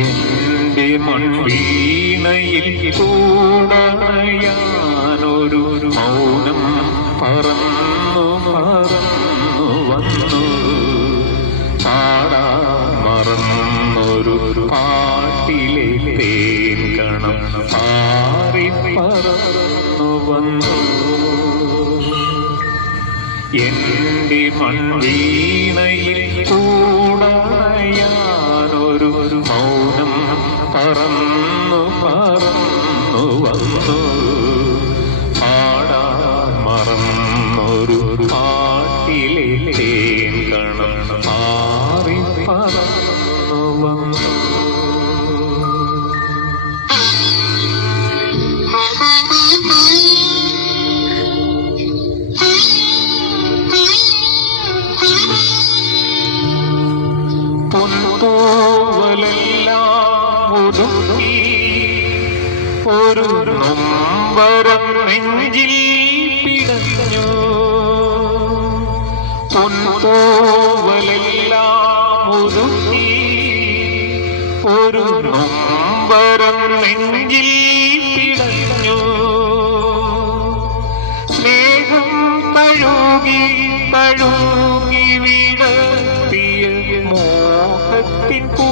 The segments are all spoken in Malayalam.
എന്റെ മൺവീണയിൽ കൂടയാനൊരു മൗനം പറന്നു മറന്നു വന്നു. പാടാ മറന്നൊരു പാട്ടിലെ തേൻ പാറി പറന്നു വന്നു. എന്റെ മൺവീണയിൽ വന്നു പാടാൻ മറന്നൊരു പാട്ടിലെ തേൻ കണം മാറി പറന്നു വന്നു ഒതുക്കി ഒരു നൊമ്പരം നെഞ്ചിൽ പിടഞ്ഞു. പൊൻതൂവലെല്ലാം ഒതുക്കി ഒരു നൊമ്പരം നെഞ്ചിൽ പിടഞ്ഞു. സ്നേഹം തഴുകി തഴുകി വിടത്തിയ മോഹത്തിൻ പൂക്കളുലഞ്ഞു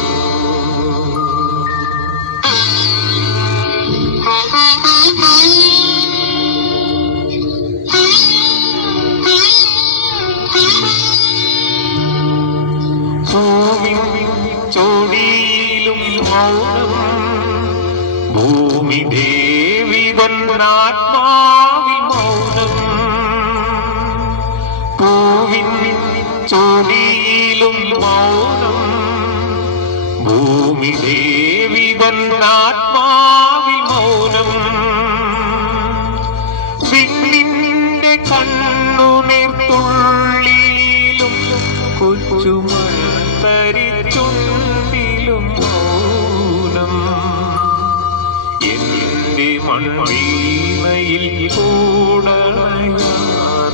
ചോടിയിലും മൗനം. ഭൂമി ദേവി ആത്മാവിൽ മൗനം. പൂവിൻ ചൊടിയിലും മൗനം. ഭൂമി ദേവി ആത്മാവിൽ മൗനം. വിണ്ണിന്റെ കണ്ണുനീർത്തുള്ളിലും പുഷ്കരിച്ചുണ്ടിലും മൗനം എന്റെ മൺവീണയിൽ കൂടണയാ